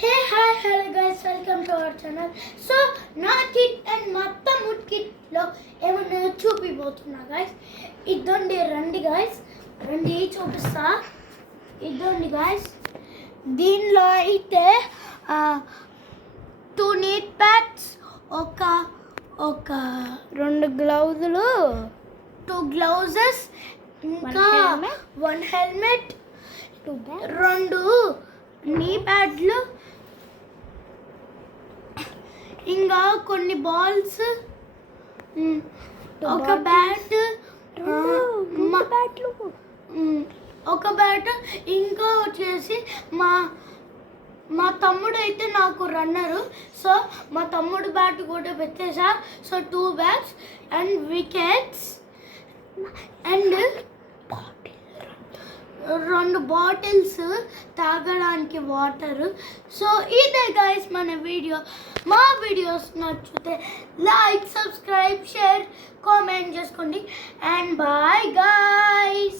Hey, hi, hello guys, welcome to our channel. So, నా kit and మొత్తం కిట్లో ఏమన్నా చూపిపోతున్నా guys. ఇదండి రండి గైస్, రండి చూపిస్తా. ఇదండి గైస్, దీనిలో అయితే 2 నీట్ ప్యాడ్స్, ఒక 2 గ్లౌజులు, 2 గ్లౌజెస్, ఇంకా 1 హెల్మెట్, 2 నీ ప్యాడ్లు, ఇంకా కొన్ని బాల్స్, ఒక బ్యాట్, ఒక బ్యాట్, ఇంకా వచ్చేసి మా తమ్ముడు అయితే నాకు రన్నరు. సో మా తమ్ముడు బ్యాట్ కూడా పెట్టేసా. So 2 bats and wickets and 2 bottles తాగడానికి వాటర్. సో ఇదే గైస్ మన వీడియో. మా వీడియోస్ నచ్చితే లైక్, సబ్స్క్రైబ్, షేర్, కామెంట్ చేసుకోండి. And bye guys.